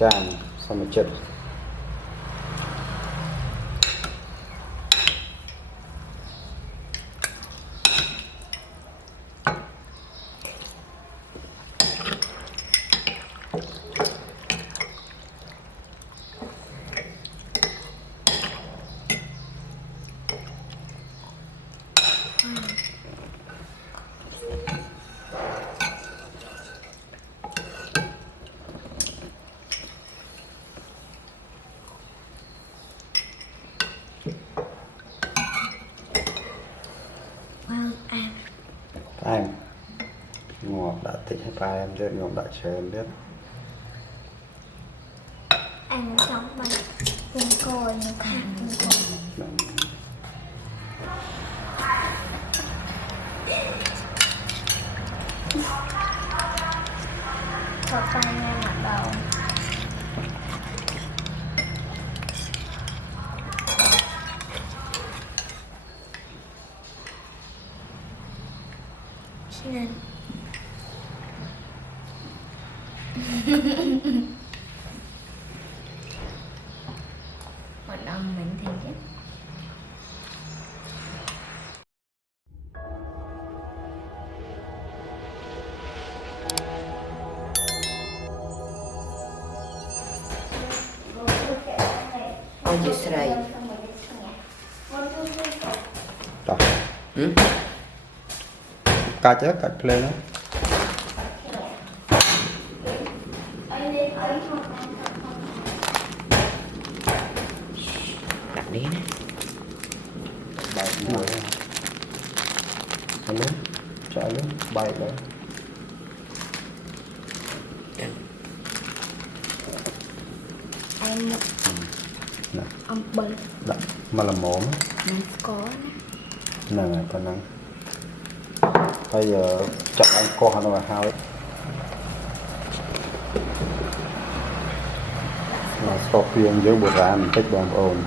chan xong rồi chật em ngọt đã tỉnh hai ba em biết ngọt đã chờ em biết anh sống mà cùng coi nó khác có tay nghe mặt đầu nên hoạt động mình thì chứ ôi chị sợi cá chết cắt lên đó đặt đi nè bay nữa nó lớn chạy lớn bay lên anh ông bự đó mà là mồm nó có nè này con năng bây giờ chặt anh co nó mà hao scorpion dưới bột ra mình thích bom ồn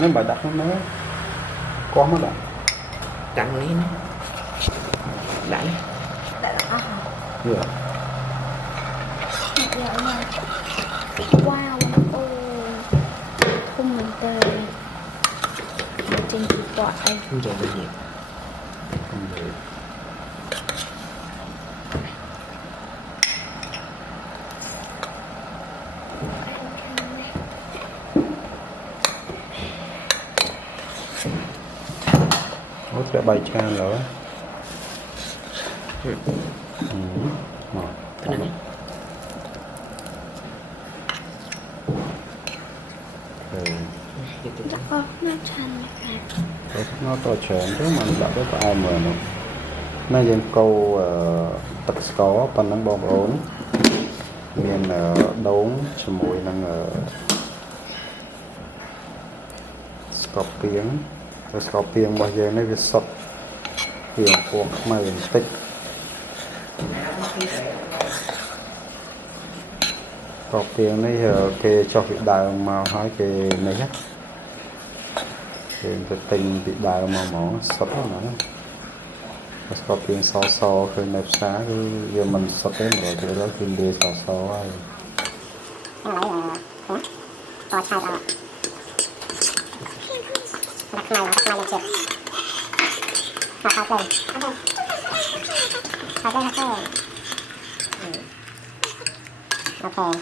nếu bài đặt nó có mất ạ trắng lên đấy yeah. wow ô không mình tê một trên chỉ tọa anh không chờ được gì Không được. Ủa sẽ bay chan rồi ngọt cái này chắc có nó chăn nó to chén chứ mà đã biết có ai mà nó dân câu tật có phần năng bom ốm miền đốn cho mùi năng scorpion bao giờ nó bị sọt hiện cuộc mà hiện tích scorpion này kê cho vị đại mà hỏi kê này hết cái tình bị đại mà mỏ sọt nó scorpion so khi nếp xá cứ giờ mình sọt đến rồi thì đó khi đi so ấy to chai rồi đặt này lên chết đặt lên đặt ok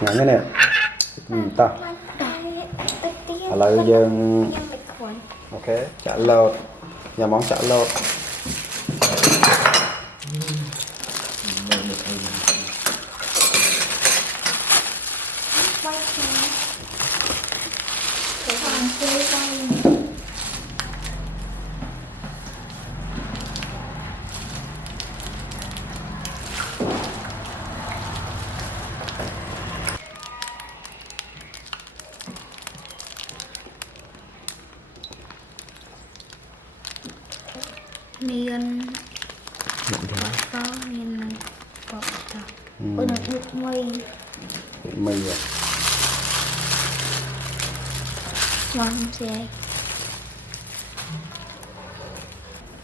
ngắn cái này ta lại dân ok chả lột nhà món chả lột miền có miền bọc ôi nó được mây à ngon gì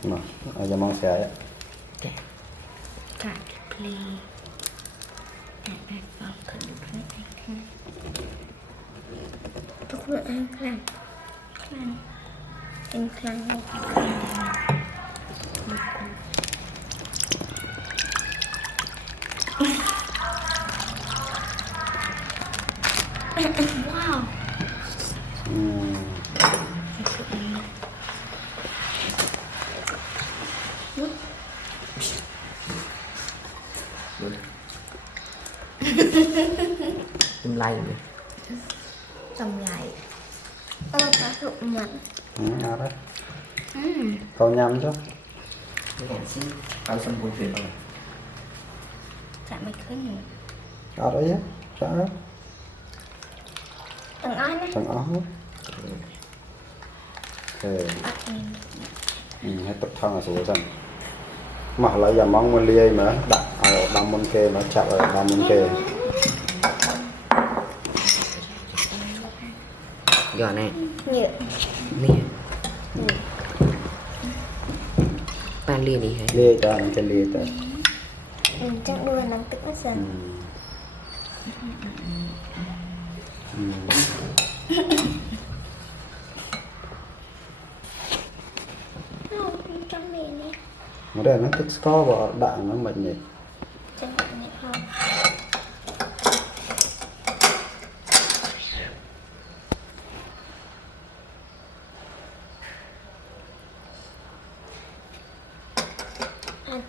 mà giờ mong sẽ Dạ. Cả pli. Cả đặt vào cần được hết anh ha. Tôi luôn ăn khăn. Khăn. Anh khăn này. Wow. Tùm lây rồi. Tầm lại. Có rụng mặn. à đấy câu nhâm chứ Cái này xin tao xong vui việc rồi. Chạm mày khơi nhỉ. ở đấy á sao Tầng ăn á. thằng ó ok hay tập thăng là số dần mà lại giờ mong nguyên lia mà đặt ở đam môn kê mà chặt ở đam môn kê Giờ này. Nhựa. Nè. Pan lia đi hả? lia cho anh cái lia cho Chắc đuôi nắm tức nó dần. Trong miệng đi. mà đây nó thích có vào đạn nó mệt nhỉ Trong miệng này không.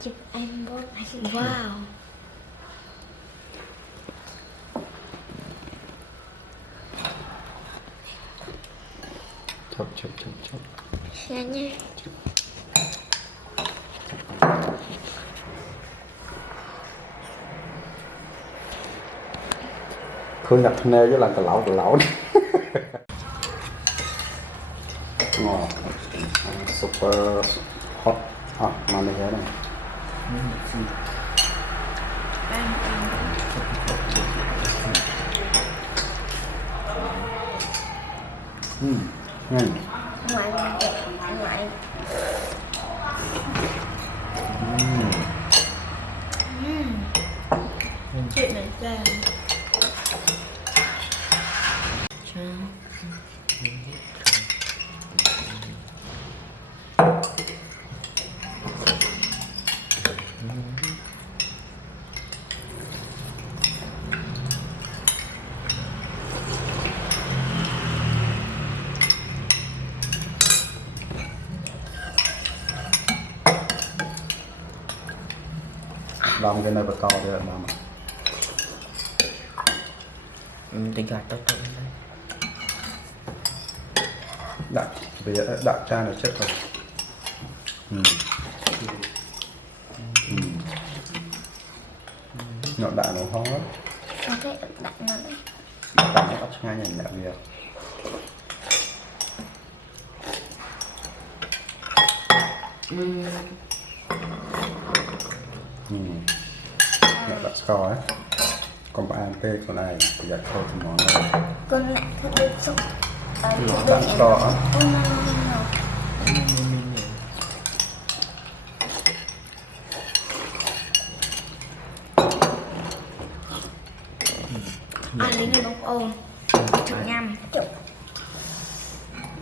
Chụp em bố. Wow. chụp Dạ nha. khơi nhập nê với là cà lẩu ngon super hot mà này thế này nhanh Ngoại ngoại. Chuyện này ra. đong cái này bật to thì là đong Tính gạt tốt tốt đấy. đặt bây giờ đặt cha này chết rồi nhọn đạn nó khó lắm Ok, đặt nó đấy. đạn nó bắt ngay nhảy nhẹ việc nhọn đạn score ấy còn bạn p còn này bây giờ thôi thì món này Con lại thật được xúc. đạn score á Con nào. Lấy người bóng ồn. Chụp nhằm. Chụp.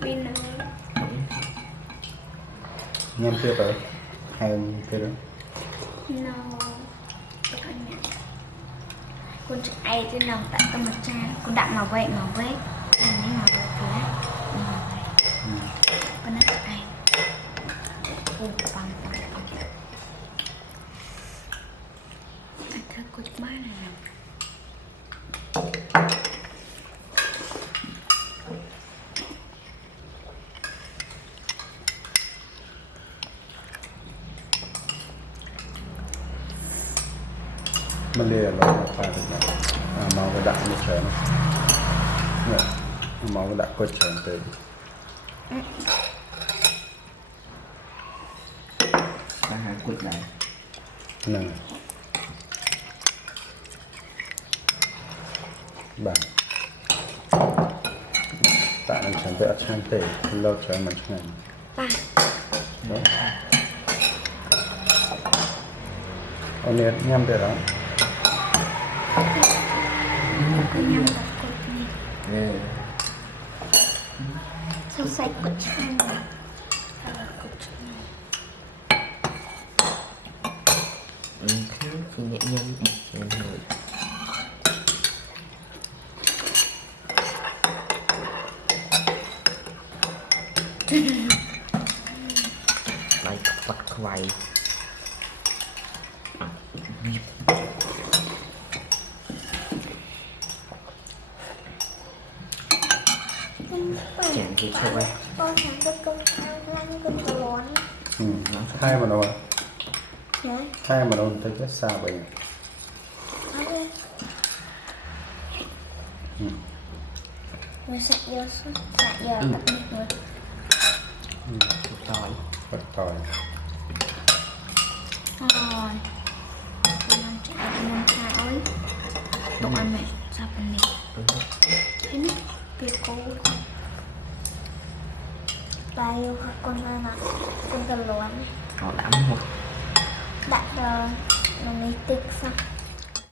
Pin này. nhâm chưa tới hay cái đó No. Con chụp ai trên lòng tại tâm mặt cha. Con đặng màu vậy màu vết. Này màu vết phía. Màu vết. Con nó chụp ai. Bằng. Thật cô chụp ba này nào. mình lìa nó phải được này màu cái đạn nó chén này màu cái đạn quay chén tới Ba hai quýt lại. này bạn tại nó chén tới chén tới lâu chén mình chén Ba. đó con nết nhâm được đó cứ nhâm đặt cột này เออ sau xay cột chanh này sau là cột chanh này คือเนี่ยยังอีกยังเลย ไล่ปัดไวบีบ แกงคือใช่ไหม con sáng cái con ăn lăn con lón hai mà đâu nhá hai mà đâu tới cái xa vậy rồi sạch vô tập được rồi ต่อย bật tỏi rồi con chả ơi động ăn mẹ sao phần này thế này tuyệt cô bao con ơi nè con cần lón เอาล้ำหมด đặt nó mới tích xong